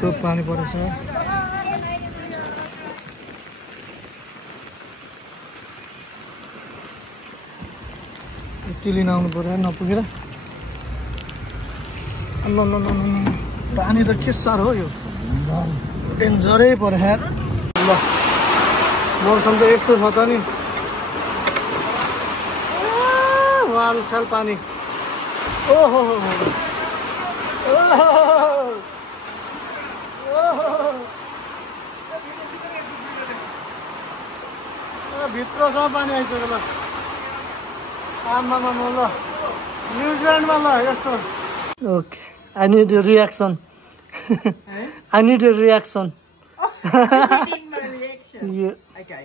तो पानी परेछ यति लिन आउनु पर्यो नपुगेर पानी त के साह्रो हो यो डेन्जरै पर्यो यार ल मौसम त यस्तो छ त नि वालछाल पानी ओहो भित्रसम्म पानी आइसक्यो ल आमामा ल न्युजिल्यान्डमा ल यस्तो okay I need a reaction. I need a reaction. You need my reaction? Yeah. Okay.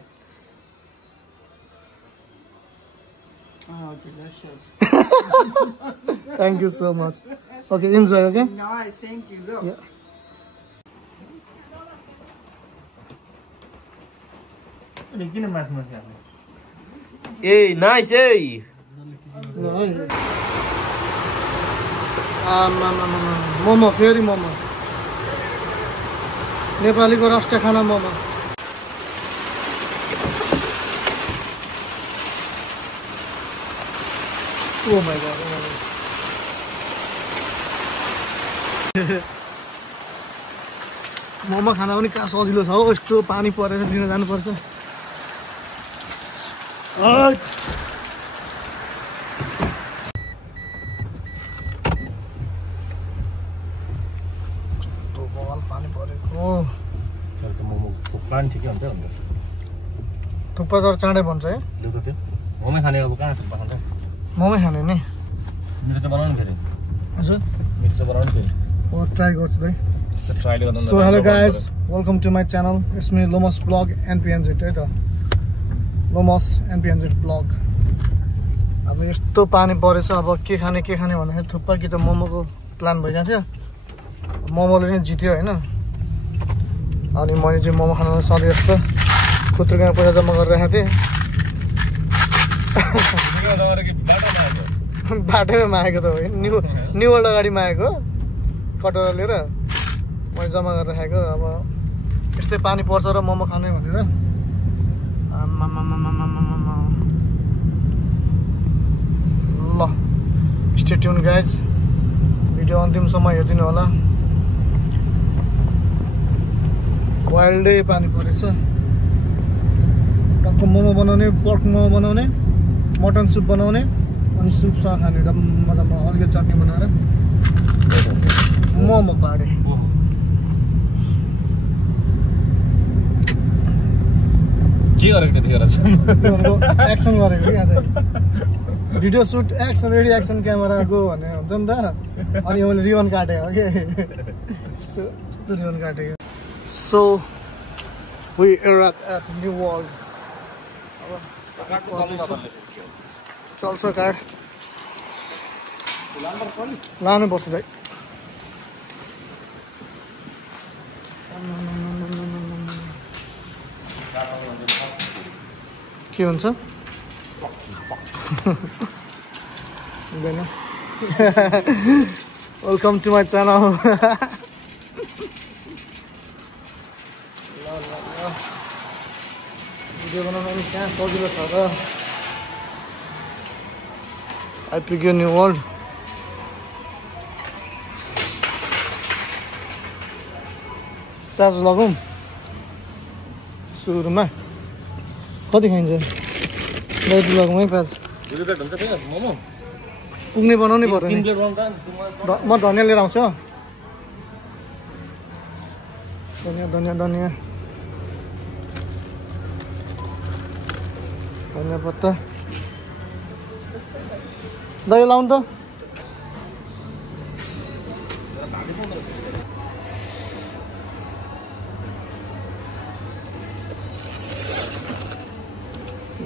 Oh, delicious. Thank you so much. Okay, enjoy, okay? Nice, thank you. Look. Yeah. Hey, nice, hey. Momo फेरि मोमो नेपालीको राष्ट्रिय खाना momo oh my god momo खाना पनि कहाँ सजिलो छ हो यस्तो पानी परेर लिन जानुपर्छ थुक्पा तर चाँडै बन्छ है मोमै खाने अब कहाँ थुक्पा खान्छ मोमै खाने नि मिठो चाहिँ बनाउनु फेरि हजुर मिठो चाहिँ बनाउनु फेरि ओ ट्राई गर्छु है ट्राई गर्नु so hello guys welcome to my channel it's me Lomas blog NPNZ है त लोमस एनपिएनजेड ब्लग अब यस्तो पानी परेछ अब के खाने भन्दाखेरि थुक्पा कि त मोमोको प्लान भइरहेको थियो मोमोले नै जित्यो होइन अनि मैले चाहिँ मोमो खान सधैँ जस्तो खुत्रुकमा पैसा जम्मा गरेर राखेको थिएँ बाटोमा आएको त होइन न्यु वर्ल्ड अगाडिमा आएको कटोरा लिएर मैले जम्मा गरेर राखेको अब यस्तै पानी पर्छ र मोमो खाने भनेर ल स्टे ट्युन गाइज भिडियो अन्तिमसम्म हेरिदिनु होला वाइल्डै पानी परेछ टक्क मोमो बनाउने पर्क मोमो बनाउने मटन सुप बनाउने अनि सुपसँग खाने मतलब अलिकति चटनी बनाएर मोमो पाडे के गरेको त्यतिखेर एक्सन गरेको कि आज video shoot action ready action camera go भन्ने हुन्छ नि त अनि मैले रिबन काटेको के यस्तो रिबन काटेको So we arrived at New World. चल्छ कार लानु पर्छ दाइ के हुन्छ welcome to my channel video बनाउन पनि कहाँ सजिलो छ र आइपुग्यो न्यु वर्ल्ड प्याज लगाउँ सुरुमा कति खाइन्छ यति लगाउँ है प्याज पुग्ने बनाउनै पर्यो नि म धनियाँ लिएर आउँछु धनियाँ धनियाँ धनियाँ धनियाँ पत्ता दही लाउनु त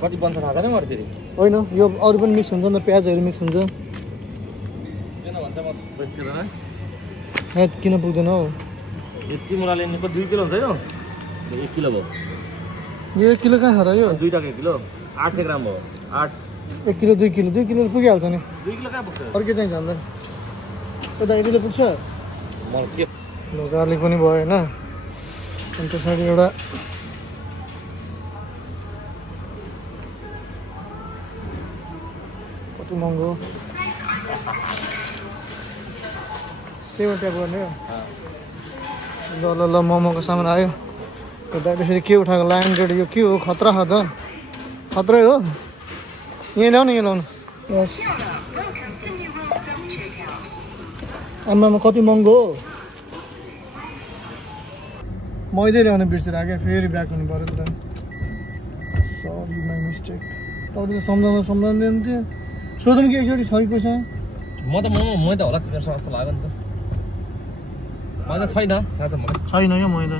कति बन्छ थाहा छैन मलाई फेरि होइन यो अरू पनि मिक्स हुन्छ नि त प्याजहरू मिक्स हुन्छ हेड किन पुग्दैन हौ यति मुलाले निको 2 किलो हुन्छ हैन 1 किलो भयो यो 1 किलो कहाँ छ र यो 2 टका 1 किलो 800 ग्राम हो 8 1 किलो 2 किलो 2 किलो पुगिहाल्छ नि 2 किलो कहाँ पुग्छ अरू के चाहिन्छ हामीलाई त्यो दाइ यतिले पुग्छ मलाई के गार्लिक पनि भयो होइन अनि त्यसरी एउटा कति महँगो त्यही हो त्यहाँ गर्ने हो ल ल मोमोको सामान आयो दाइले फेरि के उठाएको लायन गेट यो के हो खतरा छ त खतरै हो यहीँ ल्याउनु यहीँ ल्याउनु यस आमामा कति महँगो हो मैले ल्याउनु बिर्सेर क्या फेरि ब्याक हुनु पऱ्यो त सरी माई मिस्टेक तपाईँले त सम्झाउँदैन थियो सोधौँ कि एकचोटि छ कि पैसा म त होला तिमीहरूसँग जस्तो लाग्यो नि त मैदा छैन थाहा छ मलाई छैन क्या मैदा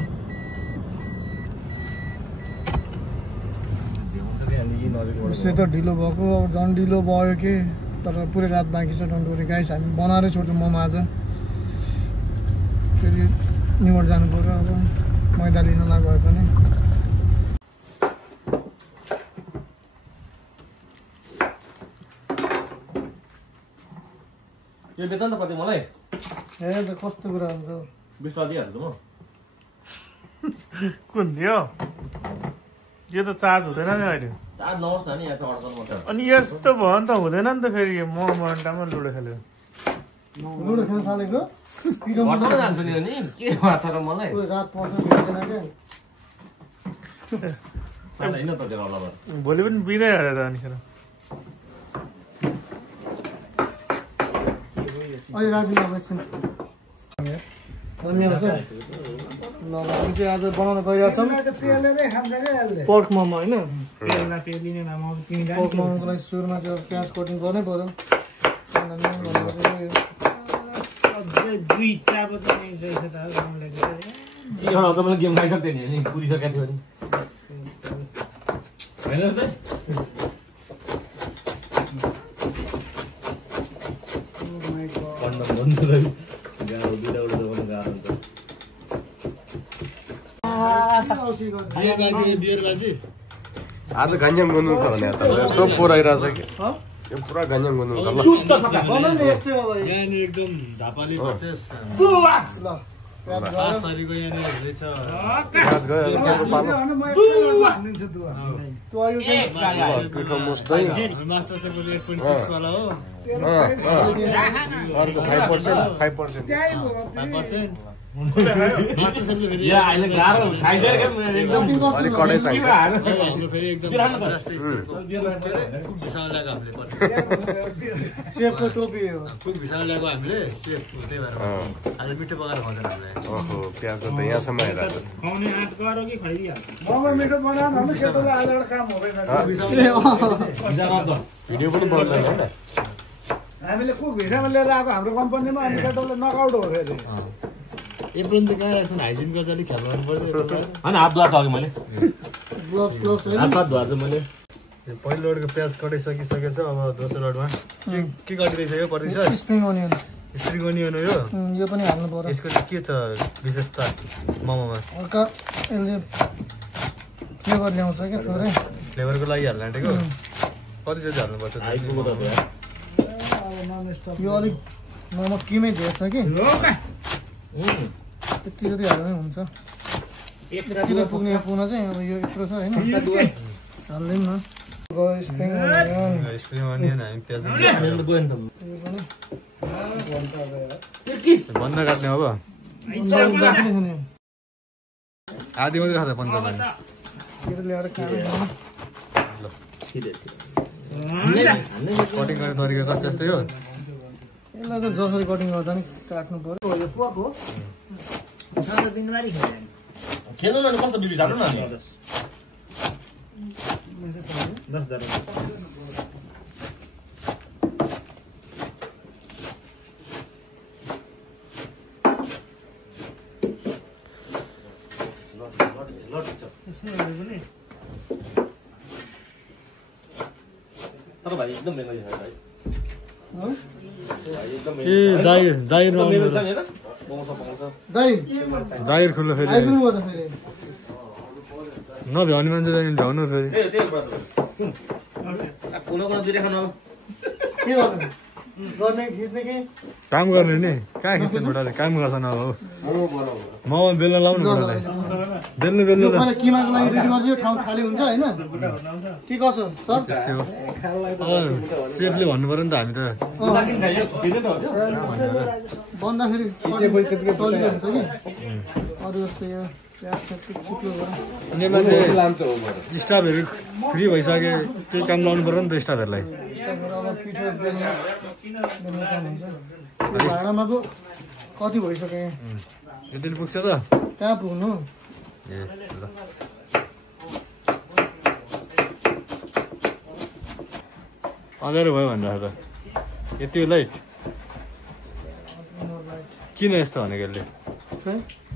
उसै त ढिलो भएको अब झन् ढिलो भयो कि तर पुरै रात बाँकी छ डन्ट वरी गाइस हामी बनाएरै छोड्छौँ मोमो आज फेरि निवड जानु पऱ्यो अब मैदा लिन नगए पनि यो बेच नि त कति मलाई ए त कस्तो कुरा हुन्छ 20 रुपैयाँ दिइहाल्छु म कुन थियो यो त चार्ज हुँदैन नि अहिले चार्ज नहोस् न नि यहाँ चाहिँ अर्डर मात्र अनि यस्तो भयो नि त हुँदैन नि त फेरि म मन्टामा लुडो खेल्यो लुडो खेल्न थालेको घटाउन जान्छु नि अनि के भएको छ र मलाई रात पर्छ भेट्दैन क्या साला हैन त त्यो होला भोलि पनि बिनै हाल्यो त अनिखेर अहिले राखिदिनु अब एकछिन धनियाँ चाहिँ ल हामी चाहिँ आज बनाउन गइरहेछौँ पोर्क मोमो होइन पोर्क मोमोको लागि सुरुमा चाहिँ प्याज कटिङ गर्नै पऱ्यो एउटा त मैले गेम खाइसक्थेँ नि अनि कुदिसकेको थियो नि होइन त आज गन्जाम गर्नु छ भने त यस्तो फोहोर आइरहेछ कि यो पुरा गन्जाम गर्नु छ ल एकदम झापाली प्रोसेस ल पासरीको यहाँ हुँदैछ प्याज गयो पिठो मुस्दै मास्टर सेफको 8.6 वाला हो अर्को 5% या अहिले गाह्रो खाइसक्यो एकदम अलि कडै चाहिन्छ फेरि एकदम भिसाल ल्याएको हामीले सेफको टोपी हो खुब भिसाल ल्याएको हामीले सेफ त्यही भएर आज मिठो पकाएर खाउँछन् हामीले ओहो प्याजको त यहाँसम्म आइरहेछ खुवाउने आँट गरो कि खाइदिइहाल्छ मोमो मिठो बनाउन हामी केटोले आज एउटा काम हुँदैन भिडियो पनि बनाउँदैन हैन हामीले कुक भिसामा लिएर आएको हाम्रो कम्पनीमा अनि केटोले नकआउट हो फेरि एप्रोन चाहिँ कहाँ राख्छन् हाइजिनको चाहिँ अलिक ख्याल गर्नुपर्छ होइन हात धुवा छ अघि मैले ग्लोभ्स हात धुवा छु मैले पहिलो लोडको प्याज कटाइसकिसकेछ अब दोस्रो लोडमा के कटिँदैछ यो पर्दैछ स्प्रिङ अनियन हो यो पनि हाल्नु पर्यो यसको चाहिँ के छ विशेषता मोमोमा हल्का यसले फ्लेभर ल्याउँछ क्या थोरै फ्लेभरको लागि हाल्नु आँटेको कति जति हाल्नुपर्छ यो अलिक मोमो किमै धेरै छ कि यति जति हाल्नु हुन्छ यतिले पुग्ने पुग्न चाहिँ अब यो यत्रो छ होइन हाल्दैम न स्प्रिङ अनियन हामी प्याज बन्द काट्ने अब आधी मात्रै खाँदा बन्द गर्ने ल्याएर कटिङ गर्ने तरिका कस्तो जस्तै हो यसलाई त जसरी कटिङ गर्दा नि काट्नु पर्यो यो पोर्क हो खेल्नु न कस्तो बिबी जानु न तर भाइ एकदम महँगो छ भाइ जाहिर खुल्नु फेरि नभ्याउने मान्छे भ्याउनु फेरि गर्ने खिच्ने कि काम गर्ने नि कहाँ खिच्छन् बुढाले काम गर्छन् अब मोमो बेल्न लाउनु बुढालाई बेल्नु बेल्नु ल किमाको लागि रेडी गर्छु यो ठाउँ खाली हुन्छ होइन के कसो सर त्यस्तै हो सेफले भन्नु पर्यो नि त हामी त बन्दाखेरि सजिलो हुन्छ कि अरू जस्तो यो नेमा चाहिँ स्टाफहरू फ्री भइसके त्यही काम लाउनु पर्यो नि त स्टाफहरूलाई भाडामा पो कति भइसक्यो यति पुग्छ त कहाँ पुग्नु ए ल अँध्यारो भयो भनेर त यति हो लाइट किन यस्तो भनेको यसले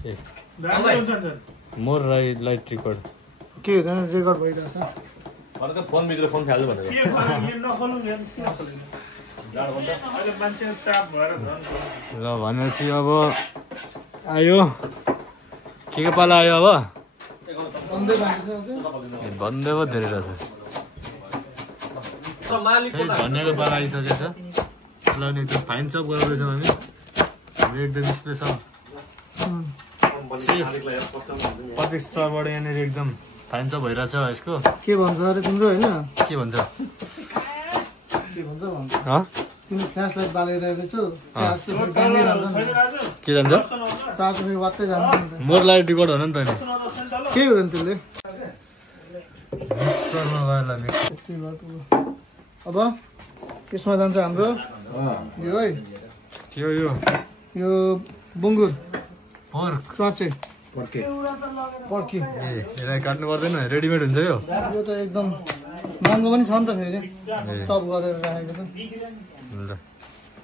ए मोर लाइट रेकर्ड के हुँदैन रेकर्ड भइरहेछ फोनभित्र फोन फाल्नु भनेको ल भनेपछि अब आयो के पाला आयो अब भन्दै पो धेरै रहेछ धनियाँको पाला आइसकेको छ त्यसलाई पनि एकदम फाइन चप गराउँदैछौँ हामी एकदम स्पेसल प्रत्येक सरबाट यहाँनिर एकदम फाइन चप भइरहेछ यसको के भन्छ अरे तिम्रो होइन के भन्छ के भन्छ तिम्रो फ्ल्यास लाइट बालेर रहेछौ के जान्छ चार्ज वात्तै जान्छ मोर लाइट रेकर्ड हुन नि त नि के हुँदैन त्यसले मिक्सरमा गएर मिक्स अब यसमा जान्छ हाम्रो यो है के हो यो बुङ्गुर पर्क च्वाचे पर्की ए यसलाई काट्नु पर्दैन रेडिमेड हुन्छ यो त एकदम महँगो पनि छ नि त फेरि चप गरेर राखेको त ल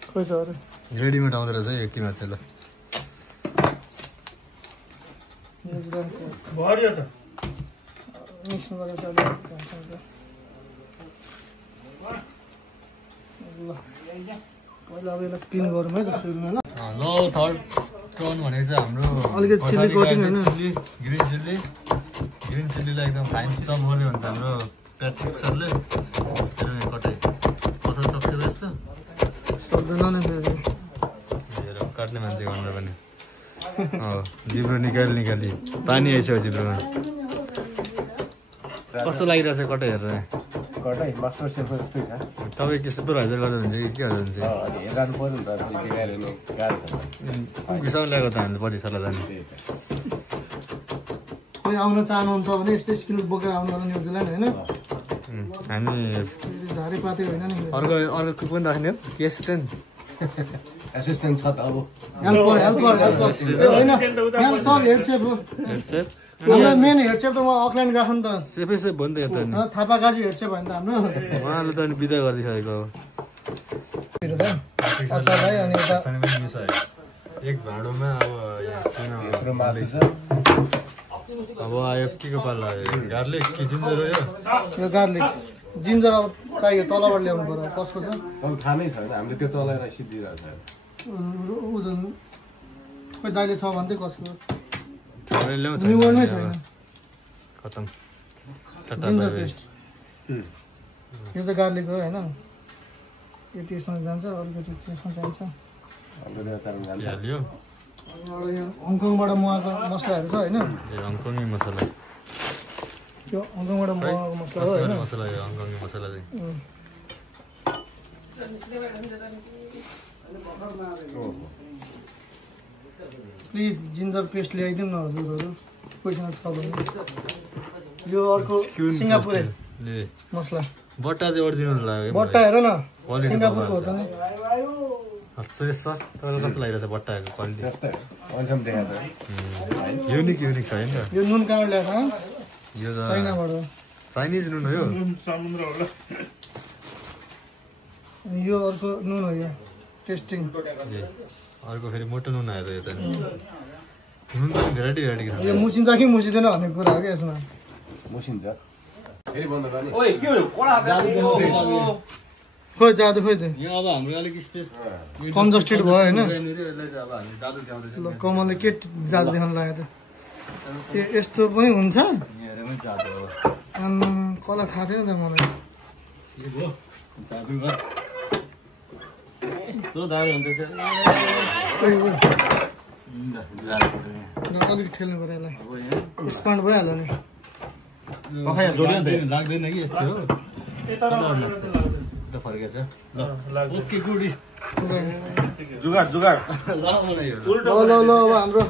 खोइ त अरे रेडिमेड आउँदो रहेछ एक किमा चाहिँ ल भर्यो त मिक्स गरेर ल पहिला अब यसलाई क्लिन गरौँ है त सुरुमा ल ल थर्ड टर्न भनेको चाहिँ हाम्रो अलिकति चिल्ली कटिङ होइन ग्रिन चिल्लीलाई एकदम फाइन चप गर्दै हुन्छ हाम्रो प्याट्रिक सरले कटाइ कसरी चप्छ त यस्तो सक्दैन नि फेरि काट्ने मान्छे भनेर पनि जिब्रो निकाली पानी आइसक्यो जिब्रोमा कस्तो लागिरहेछ कटाइ हेरेर कटाइ मास्टर सेफ जस्तै छ तपाईँ के सुपरभाइजर गर्दा हुन्छ कि के गर्दा हुन्छ हेर्नु पर्यो नि त बिगारेन गाह्रो छ कुकीसँग ल्याएको त हामीले बडी सल्लाह जाने कोही आउन चाहनुहुन्छ भने यस्तै स्किल बोकेर आउनु होला न्युजिल्यान्ड होइन हामी झारी पाते होइन नि अर्को कुक पनि राख्ने हो एसिस्टेन्ट एसिस्टेन्ट छ त अब हेल्पर होइन यहाँ सब हेड सेफ हो हाम्रो मेन हेड सेफ त म अकल्यान्ड गएको नि त सेफै सेफ भयो नि त यता नि थापा गाजी हेड सेफ होइन त हाम्रो उहाँले त अनि बिदा गरिदिइसकेको अच्छा भाइ अनि यता एक भाँडोमा अब आयो के को पाल्ला गार्लिक कि जिन्जर हो यो गार्लिक जिन्जर अब चाहियो तलबाट ल्याउनु पर्यो कसको छ तपाईँ थाहा नै छैन हामीले त्यो चलाएर सिद्धिरहेको छ खोइ दाइले छ भन्दै कसको ल्याउँछ न्युवर्डमै छैन खतम जिन्जर पेस्ट यो त गार्लिक हो होइन यो त्यसमा जान्छ अलिकति त्यसमा चाहिन्छ हाल्यो यो हङकङबाट मगाएको मसलाहरू छ होइन ए हङकङी मसला त्यो हङकङबाट मगाएको मसला हो होइन मसला यो हङकङी मसला चाहिँ प्लिज जिन्जर पेस्ट ल्याइदिउँ न हजुरहरू कोहीसँग छ भने यो अर्को सिङ्गापुरे मसला बट्टा चाहिँ ओरिजिनल लाग्यो बट्टा हेर न सिङ्गापुरको हो त नि सर तपाईँलाई कस्तो लागिरहेछ बट्टाको क्वालिटी युनिक छ होइन यो नुन कहाँबाट ल्याएको यो त चाइनाबाट चाइनिज नुन हो यो समुद्र होला यो अर्को नुन हो यो टेस्टिङ अर्को फेरि मोटो नुन आयो त यो त नुन पनि भेराइटी छ यो मुसिन्छ कि मुसिँदैन भन्ने कुरा हो क्या यसमा मुसिन्छ फेरि बन्द गर्ने खोइ जादु खोइ त यो अब हाम्रो अलिक स्पेस कन्जस्टेड भयो होइन यसलाई चाहिँ अब हामी जादु देखाउँदैछौँ ल कमलले के जादु देखाउनु लाग्यो त यस्तो पनि हुन्छ हेरेमै जादु हो कसलाई थाहा थिएन त मलाई के भयो जादु गर यस्तो दामी हुँदैछ अलिक ठेल्नु पऱ्यो यसलाई स्पान्ड भइहाल्यो नि पखाइ जोड्यो नि त लाग्दैन कि यस्तो हो त फर्केछ ल ओके गुडी जुगाड जुगाड ल अब हाम्रो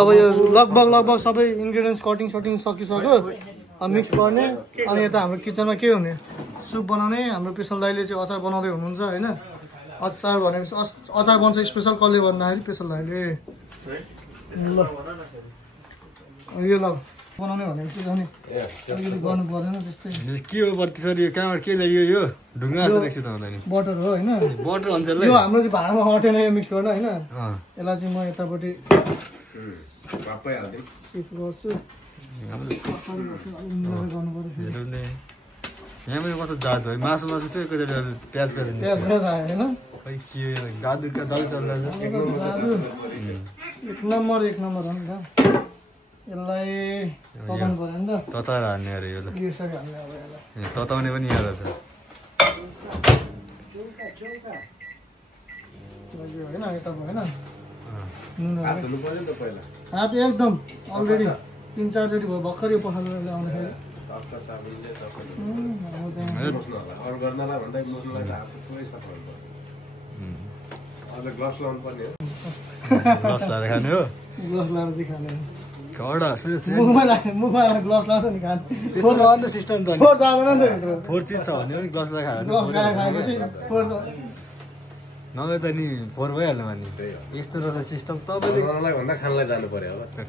अब यो लगभग सबै इन्ग्रिडियन्ट्स कटिङ सटिङ सकिसक्यो अब मिक्स गर्ने अनि यता हाम्रो किचनमा के हुने सुप बनाउने हाम्रो पेसल दाइले चाहिँ अचार बनाउँदै हुनुहुन्छ होइन अचार भनेपछि अचार बन्छ स्पेसल कसले भन्दाखेरि पेसल दाइले ल यो ल बनाउने भनेपछि झन् अलिकति गर्नु पर्दैन त्यस्तै के हो बत्ती सर यो कहाँबाट के ल्यायो यो ढुङ्गा जस्तो देख्छु त हुँदैन बटर हो होइन बटर हुन्छ यो हाम्रो चाहिँ भाँडामा अटेन यो मिक्स गर्न होइन यसलाई चाहिँ म यतापट्टि सिफ्ट गर्छु गर्नु पर्यो यहाँ पनि कस्तो जादु है मासु मासु थियो एकैचोटि प्याज प्याज आयो होइन खै के जादुका जादु चलिरहेछ एक नम्बर हो नि त यसलाई पकाउनु पर्यो नि त तताएर हान्ने अरे यो यसरी हाल्ने अब यसलाई तताउने पनि यहाँ रहेछ होइन यता भयो होइन हात एकदम अलरेडी 3-4 चोटि भयो भर्खर यो पखालेर आउँदाखेरि ग्लभ्स लगाएर खाने हो ग्लभ्स लगाएर चाहिँ खाने कडा मुखमा ग्लभ्स लगाएर नि खाने त्यस्तो अन्त सिस्टम त फोहोर जाँदैन नि त फोहोर चिज छ भने पनि ग्लभ्स लगाएर ग्लभ्स लगाएर खाएपछि फोहोर नभए त नि फोहोर भइहाल्नु भने यस्तो रहेछ सिस्टम तपाईँले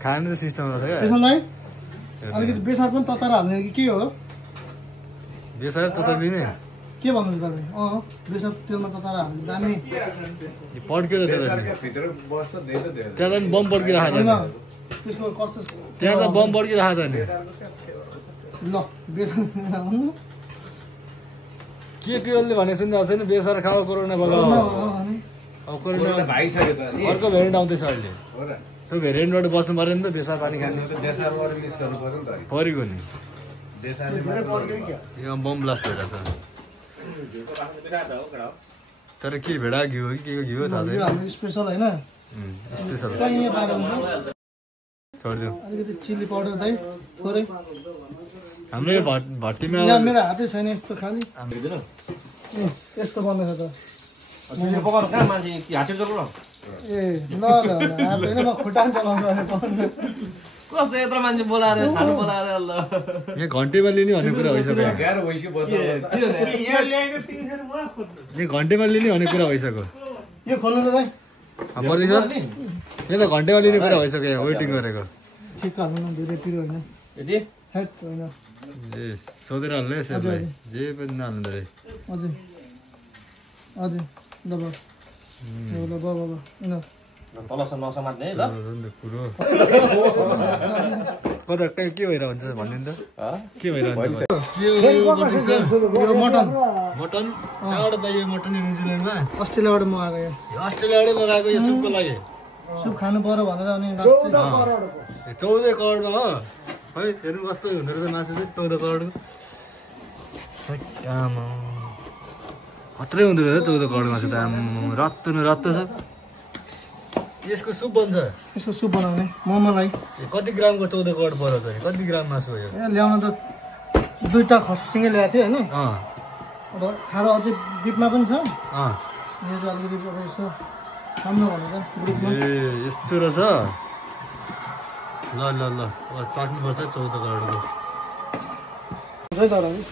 खानु त सिस्टम रहेछ क्या त्यसलाई अलिकति बेसार पनि तताएर हाल्ने कि के हो बेसार तताइदिने के भन्नुहुन्छ तपाईँ बेसार तेलमा तताएर हाल्ने दामी पड्क्यो त त्यहाँ त बम पड्किरहेको होइन छ त्यसको कस्तो त्यहाँ त बम पड्किरहेको छ नि ल बेसार हाल्नु के पिओलले भने सुन्दा छैन बेसार खाऊ कोरोना बगाऊ अब कोरोना अर्को भेरिएन्ट आउँदैछ अहिले त्यो भेरिएन्टबाट बस्नु पऱ्यो नि त बेसार पानी खाने परेको नि यो बम ब्लास्ट भइरहेछ तर के भेडा घिउ हो कि के घिउ हो थाहा छैन हाम्रो स्पेसल होइन स्पेसल चाहिए पाएको हुन्छ छोडिदिउँ अलिकति चिल्ली पाउडर दाइ थोरै हाम्रो यो भट्टीमा यहाँ मेरो हातै छैन यस्तो खालि यस्तो बन्दैछ त पकाउनु कहाँ मान्छे हाते चल्नु ए ल हात होइन म खुट्टा चलाउँछु कस्तो यत्रो मान्छे बोलाएर खानु बोलाएर ल यहाँ घन्टेमा लिने भन्ने कुरा भइसक्यो यहाँ घन्टेमा लिने भन्ने कुरा भइसक्यो यो खोल्नु त भाइ पर्दै सर यहाँ त घन्टेमा लिने कुरा भइसक्यो यहाँ वेटिङ गरेको ठिक हाल्नु न धेरै पिरो होइन यदि हेट होइन ए सोधेर हाल्नु है सेफलाई जे पनि नहाल्नु धेरै अझै अझै ल बाबा ल तलसम्म नसमात्ने है ल कुरो कता कहीँ के भइरहेको हुन्छ भन्ने नि त के भइरहेको हुन्छ के हो यो सर यो मटन मटन कहाँबाट पाइयो मटन न्युजिल्यान्डमा अस्ट्रेलियाबाट मगाएको यो अस्ट्रेलियाबाटै मगाएको यो सुपको लागि सुप खानु पर्यो भनेर अनि 14 करोडमा हो है हेर्नु कस्तो हुँदो रहेछ मासु चाहिँ 14 करोडको खत्रै हुँदो रहेछ 14 करोड मासु त रत्तो न रत्तो छ यसको सुप बन्छ यसको सुप बनाउने मोमोलाई कति ग्रामको 14 करोड पर्यो त कति ग्राम मासु हो यो ए ल्याउन त दुईटा खसीसँगै ल्याएको थिएँ होइन अब खाएर अझै डिपमा पनि छ यो चाहिँ अलिकति अब यसो खानु भनेर ग्रुपमा ए यस्तो रहेछ ल ल ल चाख्नुपर्छ 14 करोडको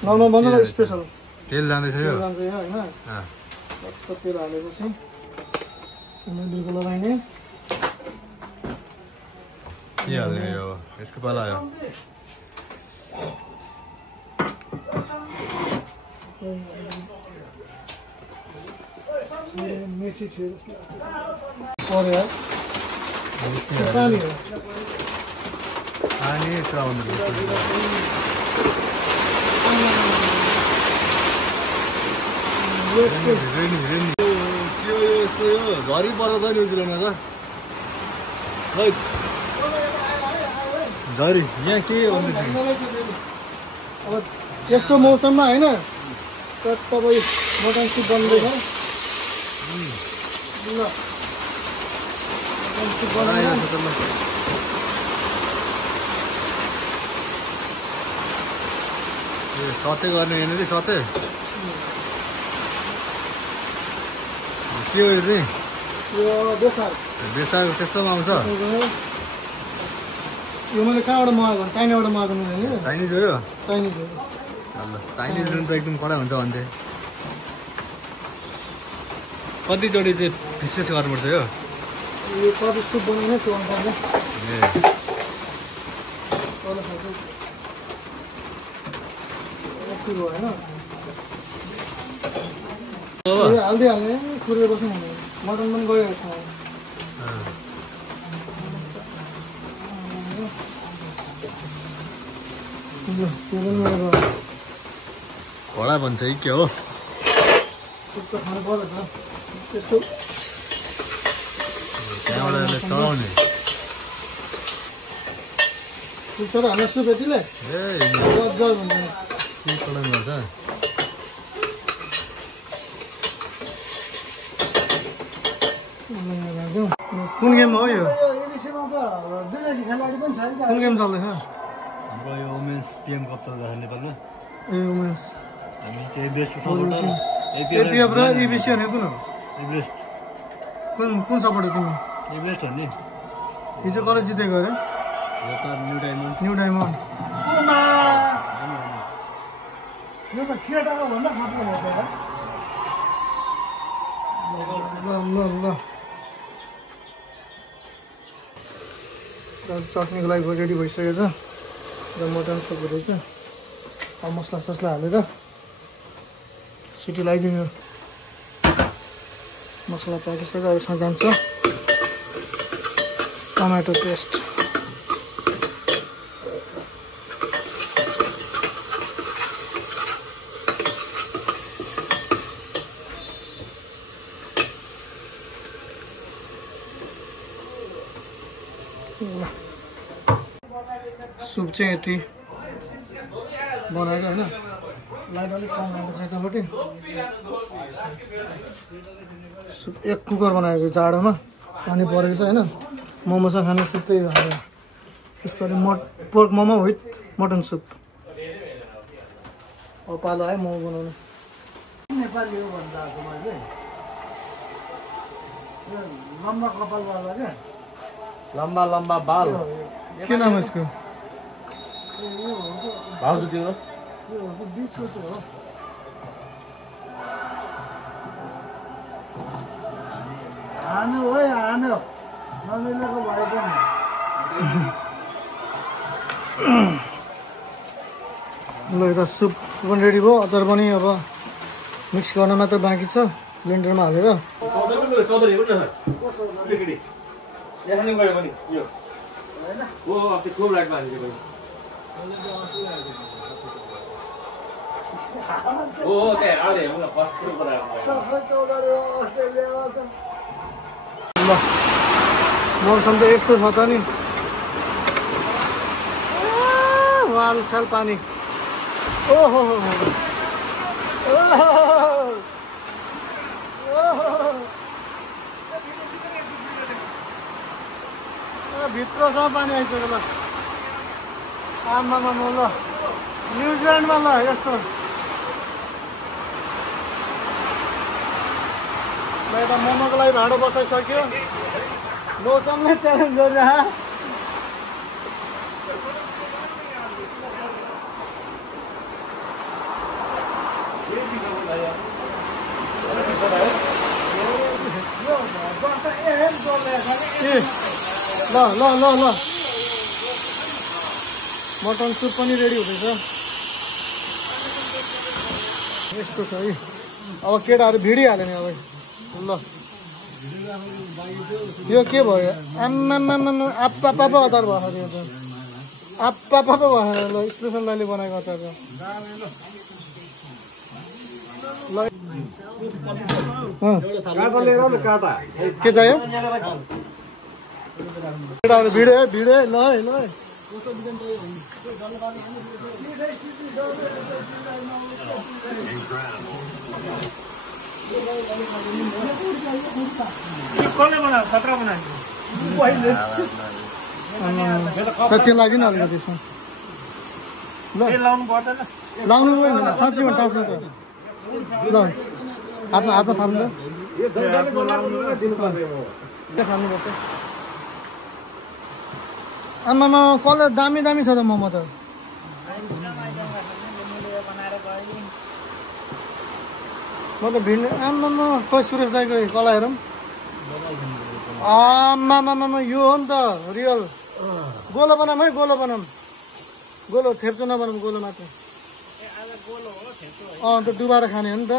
नर्मल बनाउनु स्पेसल तेल जाँदैछ यो जान्छ यो होइन तेल हालेपछि बिल्कुल लगाइने के हाल्ने यो यसको पाला आयो मेथी थियो पर्यो पानी हो पानी आउँदो घरि पर्छ त न्युजिल्यान्डमा त खै झरी यहाँ के भन्दैछ अब यस्तो मौसममा होइन तपाईँ मटन सुप बन्दैछ ल सुप बनायो सते गर्ने होइन रे सते के हो यो चाहिँ यो बेसार बेसारको त्यस्तोमा आउँछ यो मैले कहाँबाट मगाएको चाइनाबाट मगाएको मैले चाइनिज हो यो चाइनिज हो चाइनिज नुन त एकदम कडा हुन्छ भन्थे कतिचोटि चाहिँ फिस गर्नुपर्छ यो कति सुप बनाउने त्यो अनुसारले होइन हालिदिइहाल्ने कुरेर बस्नु हुने मटन पनि गइरहेको छ कडा भन्छ है के हो सुप त खानु पर्यो त त्यस्तो त्यहाँबाट चलाउने सुप र हाम्रो सुप यतिले ए जज हुन्छ के चलाउनु पर्छ कुन गेम हो यो कुन गेम चल्दैछ हाम्रो यो वुमेन्स पिएम कप चल्दैछ नेपालमा ए वुमेन्स हामी चाहिँ बेस्ट सपोर्टर एपिएफ र इबिसी भने कुन हो एभरेस्ट कुन सपोर्ट हो तिमी एभरेस्ट हो नि हिजो कलेज जितेको अरे हो त न्यू डायमन्ड यो त केटाको भन्दा खतरा हो ल चट्नीको लागि रेडी भइसकेको छ र मटन सुप हुँदैछ अब मसला ससला हालेर सिटी लगाइदिनु मसला पाकिसकेर अब यसमा जान्छ टमाटो पेस्ट सुप चाहिँ यति बनाएको होइन लाइट अलिक कम लागेको छ यतापट्टि सुप एक कुकर बनाएको जाडोमा पानी परेको छ होइन मोमोसँग खाने सुप त्यही हालेर त्यसपछि pork momo with mutton soup अब पालो आयो मोमो बनाउनु नेपाली हो भन्दा मैले लम्बा कपाल वाला क्या लम्बा लम्बा बाल के नाम हो यसको भाउजू तिम्रो बिचको चाहिँ हो हान्यो है हान्यो नमिलेको भए पनि ल यता सुप पनि रेडी भयो अचार पनि अब मिक्स गर्न मात्र बाँकी छ ब्लेन्डरमा हालेर ल मौसम त यस्तो छ त नि वाल छाल पानी ओहो भित्रसम्म पानी आइसक्यो ल आमामा ल न्युजिल्यान्डमा ल यस्तो ल यता मोमोको लागि भाँडो बसाइसक्यो मौसमले च्यालेन्ज गरेर ल ल ल ल मटन सुप पनि रेडी हुँदैछ यस्तो छ है अब केटाहरू भिडिहाल्यो नि अब ल यो के भयो आम्मामा आप्पा पापा अचार भयो यो त आप्पा पापा भयो ल स्पेसल दाइले बनाएको अचार छ ल के चाहियो केटाहरू भिडे भिडे ल है ल कसले बनायो खतरा बनायो त्यो लागि नि अलिकति त्यसमा ल लाउनु पर्दैन लाउनु पनि साँच्चीमा टाँसिन्छ ल हातमा थाप्नु ल खानुपर्छ आमामा कलर दामी दामी छ त मोमो त म त भिड आमामा खोइ सुरेश दाईको कला हेरौँ आमामामा यो हो नि त रियल गोलो बनाऊँ है गोलो बनाऊँ गोलो थेप्चो नबनाऊँ गोलो मात्र त्यो डुबाएर खाने हो नि त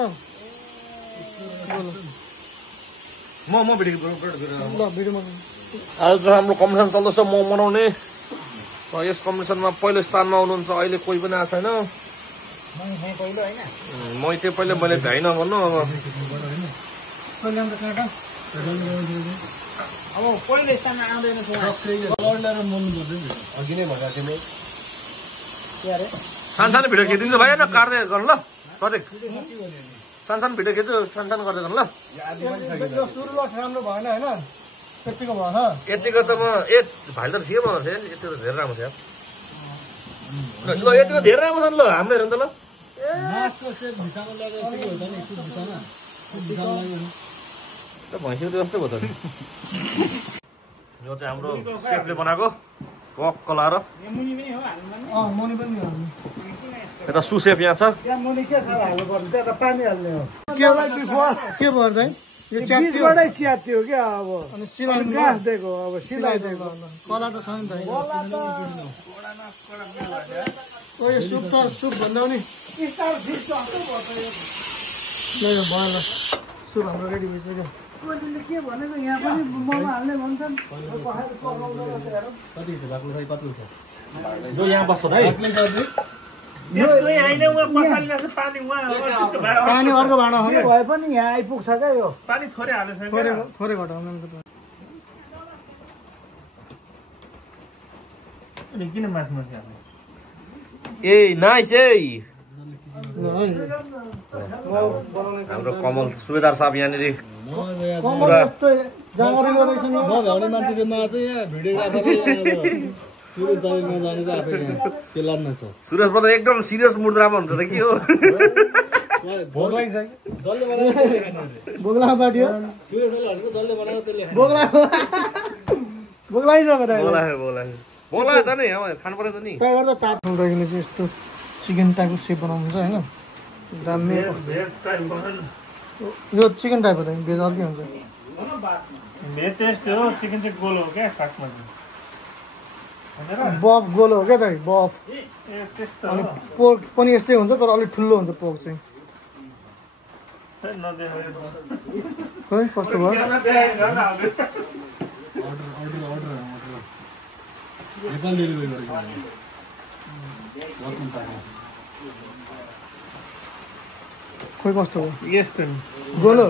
म भिडियो ल भिडियोमा आज चाहिँ हाम्रो कम्पिटिसन चल्दैछ मोमो बनाउने र यस कम्पिटिसनमा पहिलो स्थानमा आउनुहुन्छ अहिले कोही पनि आएको छैन मै त्यो पहिला मैले भ्याइ नभन्नु अब अब पहिलो स्थानमा आउँदैन सानसानो भिडियो खिचिदिन्छु भाइ होइन काट्दै गर्नु ल प्रत्येक सानसानो भिडियो खिच्छु सानसानो गर्दै गर्नु ल सुरुवात राम्रो भएन होइन त्यतिको भएन यतिको त म भाइ त थियो मलाई चाहिँ यति त धेरै राम्रो थियो ल यतिको धेरै राम्रो छ नि ल हाम्रो हेरौँ त ल भैँसी जस्तै भयो त यो चाहिँ हाम्रो सेफले बनाएको पक कलाएर मुनि पनि यता सुसेफ यहाँ छ मुनि के खाएर हाल्नुपर्छ त्यहाँ त पानी हाल्ने हो के भयो दाइ यो बिचबाटै च्यात्यो क्या अब अनि सिलाइ गाँसिदिएको अब सिलाइदिएको कला त छ नि त ओ यो सुप त सुप भन्दा नि ल यो भयो ल सुप हाम्रो रेडी भइसक्यो कोहीले के भनेको यहाँ पनि मोमो हाल्ने भन्छन् जो यहाँ बस्छ है पानी अर्को भाँडा हो भए पनि यहाँ आइपुग्छ क्या यो पानी थोरै हालेछ थोरै घटाउनु किन माथि ए नाइस है हाम्रो कमल सुबेदार साहब यहाँनिर नभ्याउने मान्छेमा चाहिँ यहाँ भिडियोग्राफर सुरेश दाइ नजानेर आफै के लड्न छ सुरेश बदा एकदम सिरियस मुद्रामा हुन्छ त के हो बोगला बाटियो बोगला बोगलाइसक्यो दाइ बोला त नि खानु पर्यो त नि त्यहाँ गर्दा तातो हुँदाखेरि चाहिँ यस्तो चिकन टाइपको सेप बनाउनुहुन्छ होइन दामी यो चिकन टाइप हो त भेज अर्कै हुन्छ भेज चाहिँ यस्तो हो चिकन चाहिँ गोलो हो क्या खासमा बफ गोलो हो क्या दाइ बफ त्यस्तो अनि पोर्क पनि यस्तै हुन्छ तर अलिक ठुलो हुन्छ पोर्क चाहिँ खोइ कस्तो भयो खोइ कस्तो हो यस्तो गोलो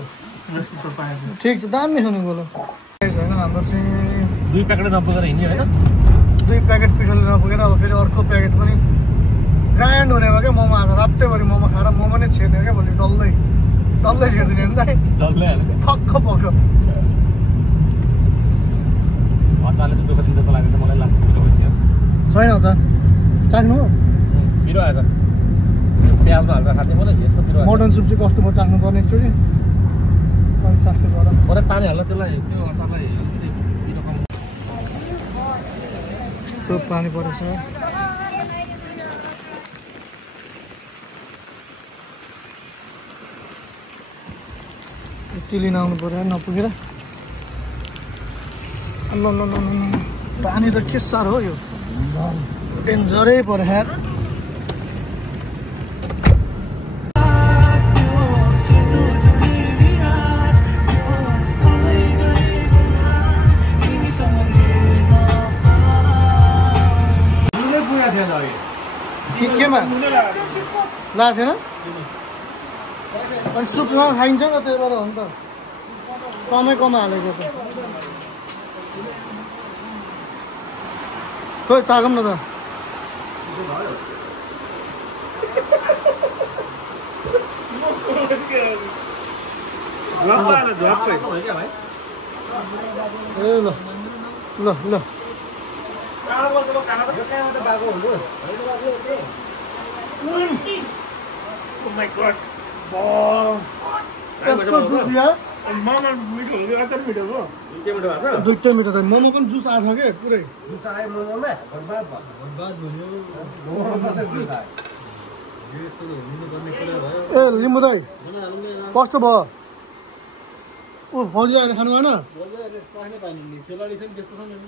ठिक छ दामी छ नि गोलो होइन हाम्रो चाहिँ 2 प्याकेट नपुगेर हिँड्यो होइन 2 प्याकेट पिठोले नपुगेर अब फेरि अर्को प्याकेट पनि ग्रान्ड हुने भयो क्या मोमो आज रातैभरि मोमो खाएर मोमो नै छेर्ने क्या भोलि डल्लै छेर्दिने नि त फक्क पक्क अचारले त दुःख दिन जस्तो लागेको छ मलाई लाग्छ छैन अचार चाख्नु हो पिरो आएछ प्याजमा हाल्दा खाँदै मलाई यस्तो पिरो मटन सुप चाहिँ कस्तो भयो चाख्नु पर्ने एकचोटि चाख्नु गर थोरै पानी हाल्दा त्यसलाई त्यो अचारलाई यस्तो पानी परेछ यति लिन आउनु पर्यो नपुगेर पानी त के साह्रो हो यो डेन्जरै पर्यो यार केमा लाएको थिएन अनि सुपमा खाइन्छ नि त त्यही भएर हो नि त कमै हालेको त खोइ चाखौँ न त ए ल ल ल Oh my god. मामा मिठो हो कि अचार मिठो हो? दुईटै मिठो त मोमो पनि जुस आएको छ के पुरै ए लिम्बू दाइ कस्तो भयो ऊ फौजी आएर खानु भएन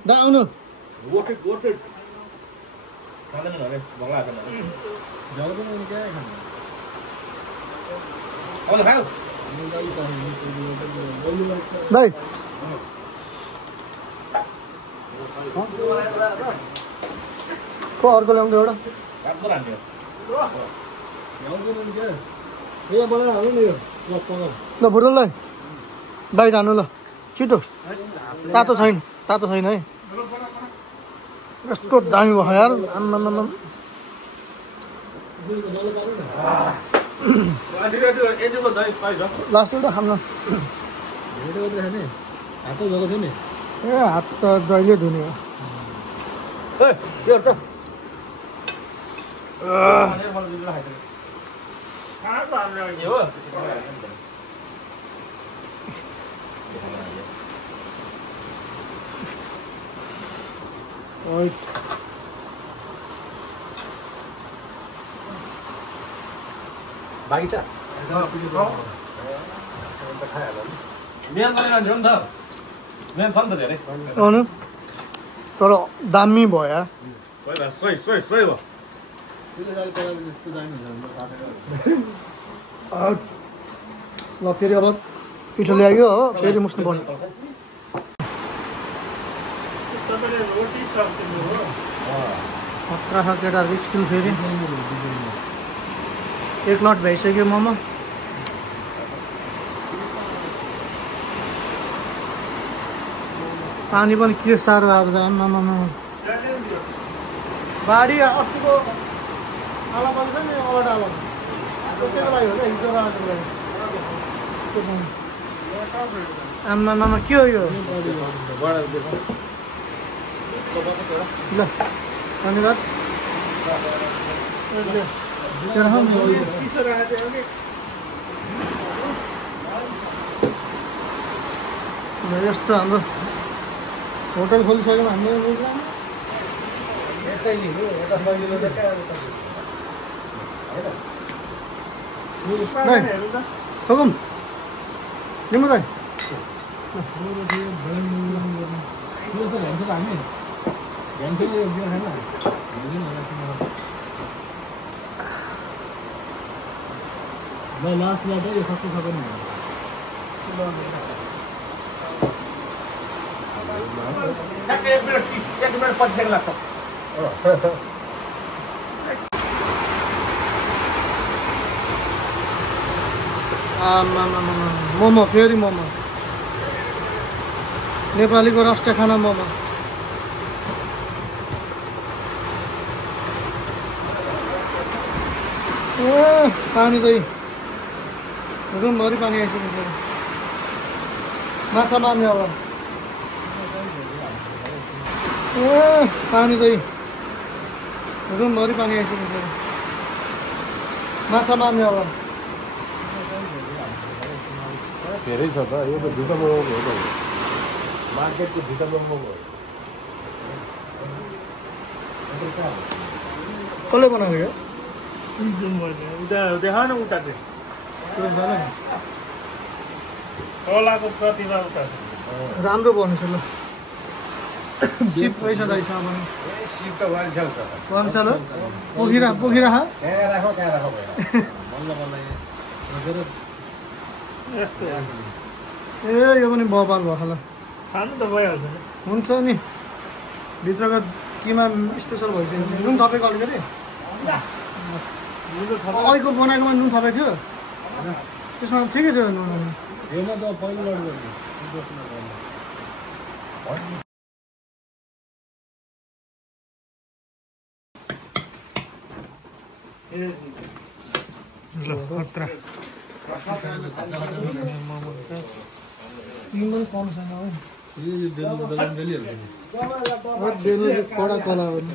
दा आउनु दाइ को अर्को ल्याउँदै एउटा ल बुढोलाई बाहिर हानु ल छिटो तातो छैन है यस्तो दामी भयो यार आम्मामा लास्ट एउटा खानु ए हात त जहिले धुने हो बाँकी छ मेन गरेर नि त मेन छ नि त धेरै तर दामी भयो सोही भयो ल फेरि अब पिठो ल्यायो हो फेरि मुस्नु पर्छ खतरा छ केटाहरूको स्कुल फेरि एक लट भइसक्यो मोमो पानी पनि के साह्रो आएको छ आम्मामा बाढी अस्तिको आला पर्छ नि अलट आला त्यसको लागि हो क्या हिजो आम्मामा के हो यो ल धन्यवाद यस्तो हाम्रो होटल खोलिसक्यौँ हामीले ठोकौँ लिम्बू दाइ लास्टबाट यो सबै सबै मोमो फेरि मोमो नेपालीको राष्ट्रिय खाना मोमो पानी चाहिँ रुमभरि पानी आइसकेको माछा मार्ने अब पानी चाहिँ रुमभरि पानी आइसकेको माछा मार्ने अब धेरै छ त यो त भित्र मोमो हो त मार्केटको भित्र मोमो हो कसले बनाएको यो देखा न उता चाहिँ कलाको प्रतिभा उता राम्रो बनेछ ल सिप रहेछ दाइसँग पनि सिप त भन्छ ल पोखिरा पोखिरा त्यहाँ राख यस्तो ए यो पनि बबाल भयो होला खानु त भइहाल्छ हुन्छ नि भित्रको किमा स्पेसल भइसक्यो नुन थपेको अलिकति अहिलेको बनाएकोमा नुन थपेको थियो त्यसमा ठिकै छ नुन ल खतरा तिमीले पाउनु छैन हो डेली कडा तला हो नि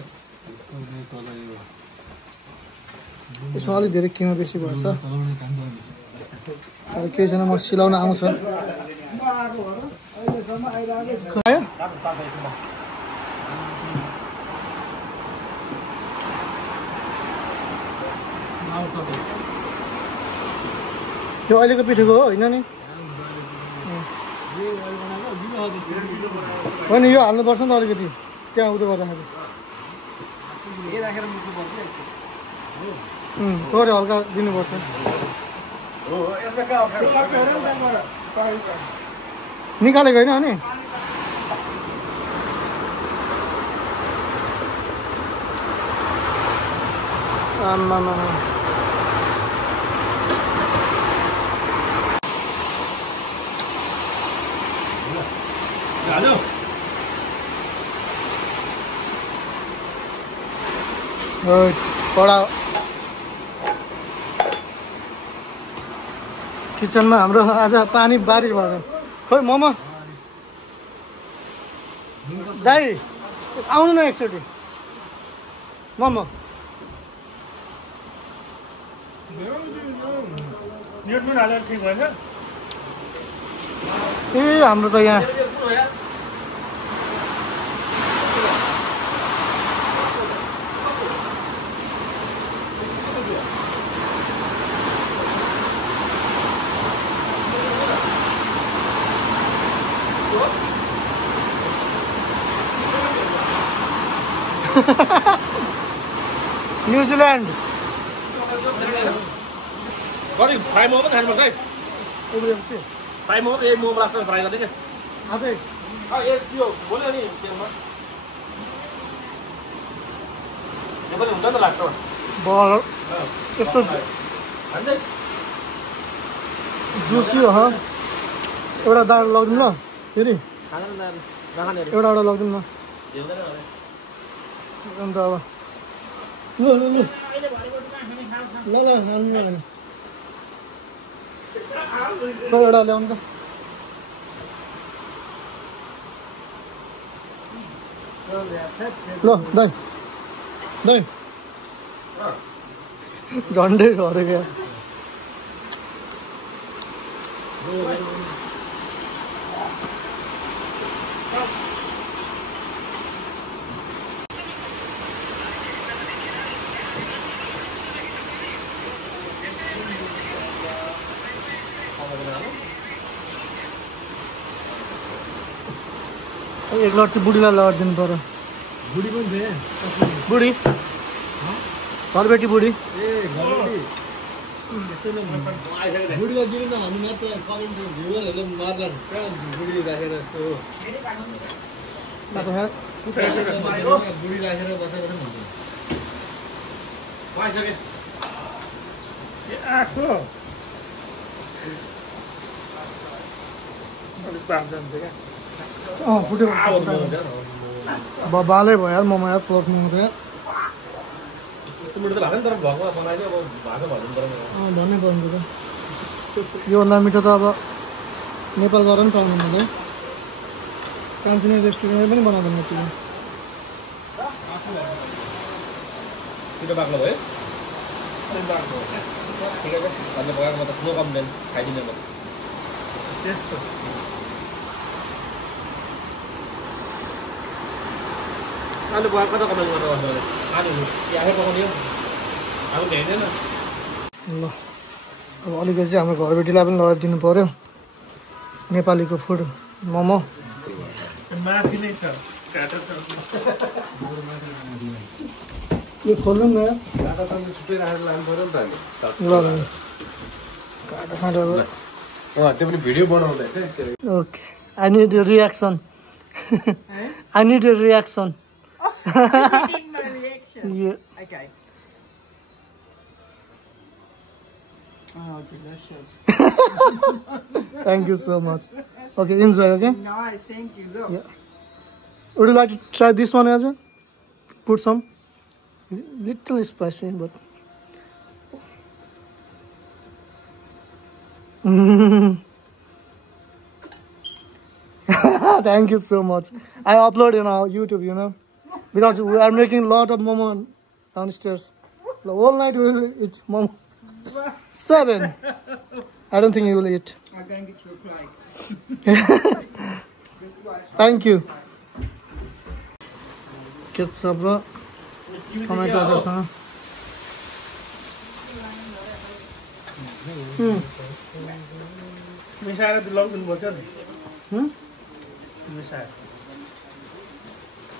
यसमा अलिक धेरै किमा बेसी भएछ केही छैन म सिलाउन आउँछु खायो त्यो अहिलेको पिठोको हो होइन नि होइन यो हाल्नुपर्छ नि त अलिकति त्यहाँ उयो गर्दाखेरि थोरै हल्का दिनुपर्छ निकालेको होइन अनि आम्मामा कडा किचनमा हाम्रो आज पानी बारिस भएर खोइ मोमो दाइ आउनु न एकचोटि मोमो ए हाम्रो त यहाँ न्युजिल्यान्ड फ्राई मोमो पनि खानुपर्छ है फ्राई मोमो यही मोमो लाग्छ फ्राई गर्ने क्या आजै त्यो बोल्यो नि तेलमा यो पनि हुन्छ नि त लाग्छ यस्तो जुसी हो एउटा दाल लगिदिउँ ल फेरि एउटा लगिदिउँ न अन्त अब ल एउटा ल्याउनु त ल दाइ दाइ झन्डै घरे क्या एक लट चाहिँ बुढीलाई लगाइदिनु पर्यो बुढी पनि थिए बुढी घरबेटी बुढी बुढीलाई दिनु न हामी मात्र कमेन्ट भ्युवरहरूले मार्ला कहाँ बुढी राखेर यस्तो बुढी राखेर बसेर पनि हुन्छ फुट्यो बालै भयो यार ममा यार प्लट हुँदैन भन्नै पर्नु योभन्दा मिठो त अब नेपाल गएर पनि पाउनु मलाई कान्छी रेस्टुरेन्टले पनि बनाउँदैन छिटो बाक्लो भयो ठिकै छ भन्ने पकाएको त ठुलो कम्प्लेन खाइदिने म आलु पकाएको कता कमेन्ट गर्नु भन्नु आलु आफै पकाउने हो आलु भ्याइँदैन ल अब अलिकति चाहिँ हाम्रो घरबेटीलाई पनि लगाइदिनु पर्यो नेपालीको फुड मोमो माथि नै छ यो खोल्नु न काटा त छुट्टै राखेर लानु पर्यो नि त ल काटा खाँदा त्यो पनि भिडियो बनाउँदै थिएँ okay I need your reaction I need your reaction Yeah. Okay. Oh, delicious. Thank you so much. Okay, enjoy, okay? Nice, thank you. Look. Yeah. Would you like to try this one as well? Put some. Little spicy, but... Thank you so much. I upload in our YouTube, you know, because we are making a lot of momo downstairs. The whole night we will eat momo. 7. I don't think you will eat. I'm going to get you a plate. Thank you. Ketchup र टमाटर अचारसँग मिसाएर लगाउनु पर्छ नि मिसाएर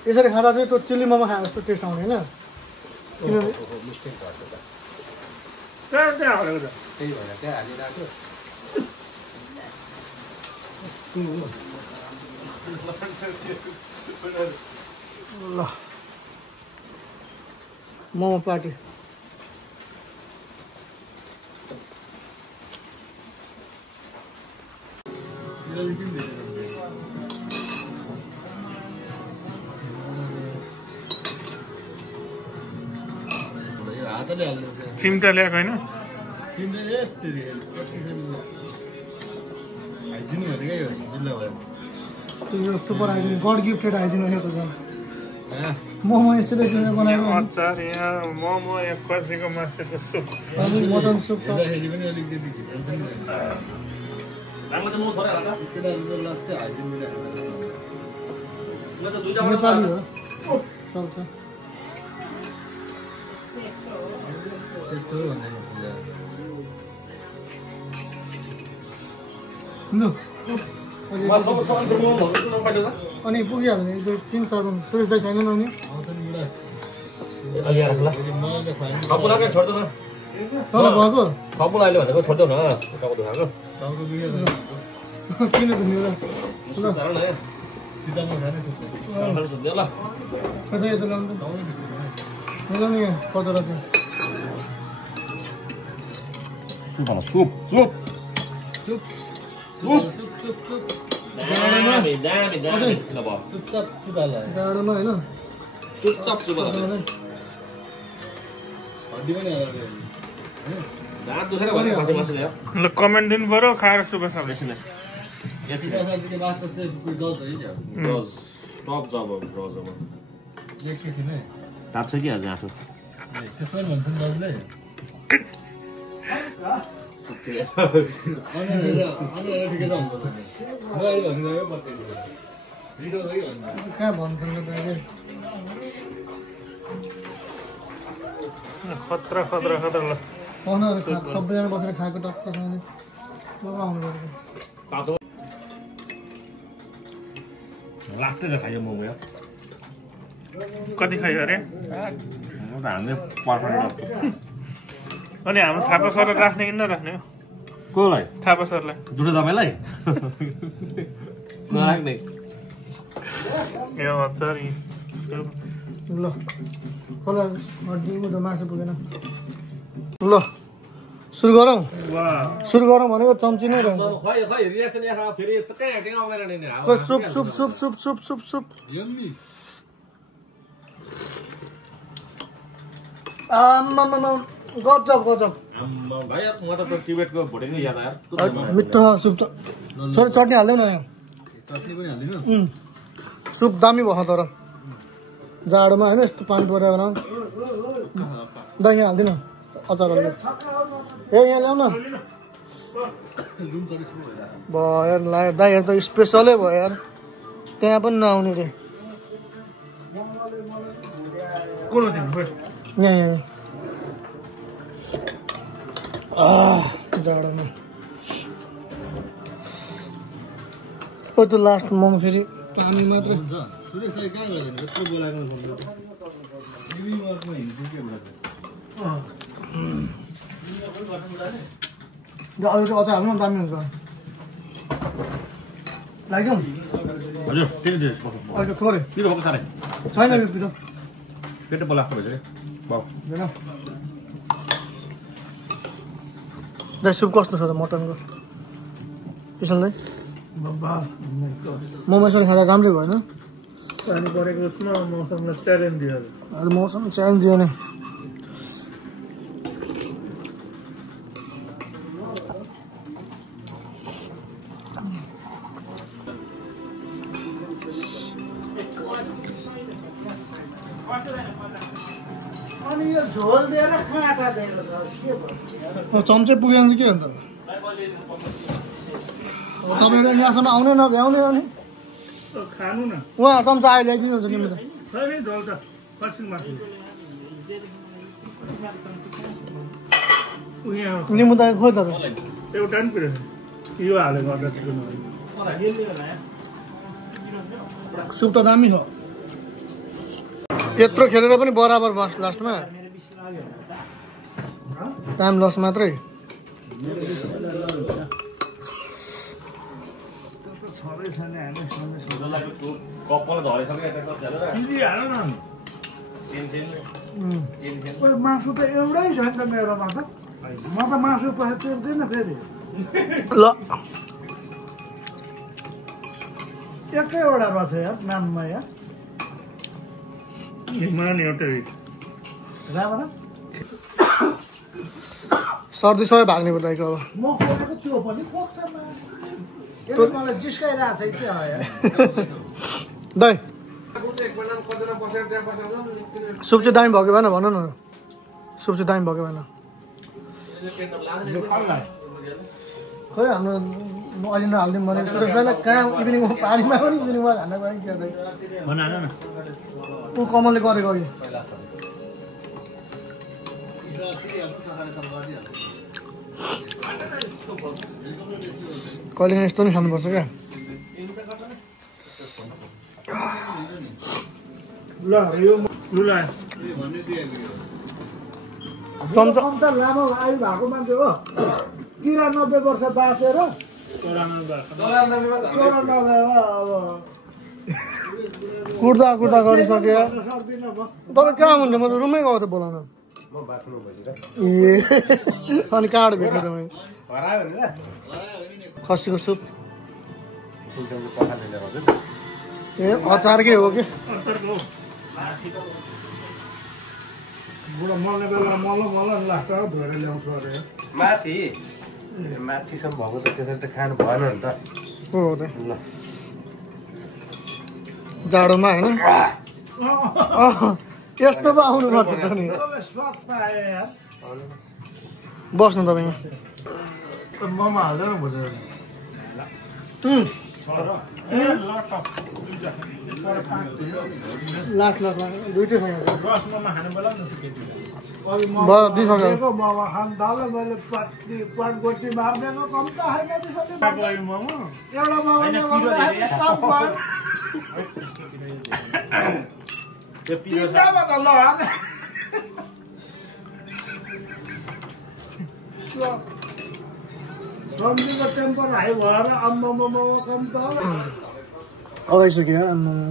यसरी खाँदा चाहिँ त्यो चिल्ली मोमो खाए जस्तो टेस्ट आउने होइन किनभने त्यहाँ हालेको त त्यही भएर त्यहाँ हालिरहेको ल मोमो पार्टी चिम्टा ल्याएको होइन super hygiene god gifted hygiene हो त झन् मोमो यसरी बनाएको अचार यहाँ मोमो यहाँ खसीको मासुको सुप मटन सुप नेपाली हो चल्छ अनि पुगिहाल्यो भने 2-3-4 सुरेश दाइ छैन नि तल भएको किन धुने र कतै यता लान्छ होला नि कचरा चाहिँ जाडोमा होइन ल कमेन्ट दिनु पर्यो खाएर सुबह सब ताप्छ कि आज आँसु कहाँ भन्नु खतरा खतरा खतरा ल सबैजना बसेर खाएको टक्कसँगले आउनु पऱ्यो लाग्दैन खायो मोमो यार कति खायो अरे म त हामीले पर्फेक्ट अनि हाम्रो थापा सरलाई राख्ने कि नराख्ने हो कोलाई थापा सरलाई दुधो तपाईँलाई नराख्ने ए अचार ल कसलाई हड्डी उठो मासु पुगेन ल सुरु गरौँ सुरु गरौँ भनेको चम्ची नै रहन्छ soup soup soup soup soup soup soup आम्मामा गजब गजब भाइ म त त्यो टिबेटको भोटे नै याद आयो मिठो सुप छ सरी चटनी हाल्दैन न यहाँ चटनी पनि हाल्दिनु सुप दामी भयो तर जाडोमा होइन यस्तो पानी परेर बनाऊ दही यहाँ हाल्दिनँ अचार हाल्नु ए यहाँ ल्याउ न भयो यार लाग्यो दाइहरू त स्पेसलै भयो यार त्यहाँ पनि नआउने रे यहाँ जाडोमा ओ त्यो लास्ट मोमो फेरि पानी मात्रै सुरेश दाइ कहाँ गयो यत्रो बोलाएको अरू अचार हाल्नु दामी हुन्छ लाग्यो हजुर त्यही अहिले थोरै पिरो भएको साह्रै छैन यो पिरो पेटो बोलाएको भन्छ अरे बाउ दाइ सुप कस्तो छ त मटनको किसन दाइ मोमो यसरी खाँदा राम्रै भएन पानी परेको उसमा मौसमलाई च्यालेन्ज दियो अहिले मौसम च्यालेन्ज दियो नि अनि यो झोल दिएर काँटा दिएर के भयो चम्चे पुग्यो भने के हुन्छ तपाईँहरू यहाँसम्म आउने नभ्याउने अनि खानु न उहाँ चम्चा आयो ल्याइदिनुहुन्छ नि त छैन झोल त पछिन माथि निम्बु त खोइ त एउटा नि पिरो यो हाले गर्दा सुप त दामी छ यत्रो खेलेर पनि बराबर बस लास्टमा टाइम लस मात्रै मासु त एउटै छ नि त मेरोमा त म त मासु पैसा तिर्दिनँ फेरि ल एकैवटा रहेछ यार नाममा यार हिमान एउटै राम्रो सर्दी सबै भाग्ने भयो दाइको अब म खोलेको त्यो पनि खोक्छमा यसले मलाई जिस्काइरहेको छ के हो यार दाइ सुप चाहिँ दामी भएको भएन भन न सुप चाहिँ दामी भएको भएन खोइ हाम्रो अहिले नहालिदिउँ भने सुरेश दाइलाई कहाँ इभिनिङमा पानीमा पनि इभिनिङमा खान गयो क्या दाइ ऊ कमलले गरेको अघि कहिले यस्तो नि खानुपर्छ क्या ल यो चम्चा त लामो आयु भएको मान्छे हो 93 वर्ष बाँचेर 94 अब कुर्दा कुर्दा गरिसक्यो सक्दिनँ म तर कहाँ हुन्छ म त रुममै गएको थिएँ बोलाउन ए अनि कहाँबाट भेट्नु तपाईँ खसीको सुप ए अचारकै हो कि बुढो मल्ने बेला मल्ल लाग्छ धोएर ल्याउँछु अरे माथिसम्म भएको त त्यसरी त खानु भएन नि त हो त जाडोमा होइन यस्तो पो आउनुपर्छ त नि बस्नु तपाईँ ममा हाल्दैन भन्छ लाख दुइटै रसमा खाने बेला भयो दिइसक्यो मामा खान दाल मैले पाट गोटी मार्दिएको कम त होइन मोमो एउटा मामा तिनवटा त ल सम्झीको टेम्पर हाई भएर आम्मामा कम त अगाइसक्यो यार आम्मामा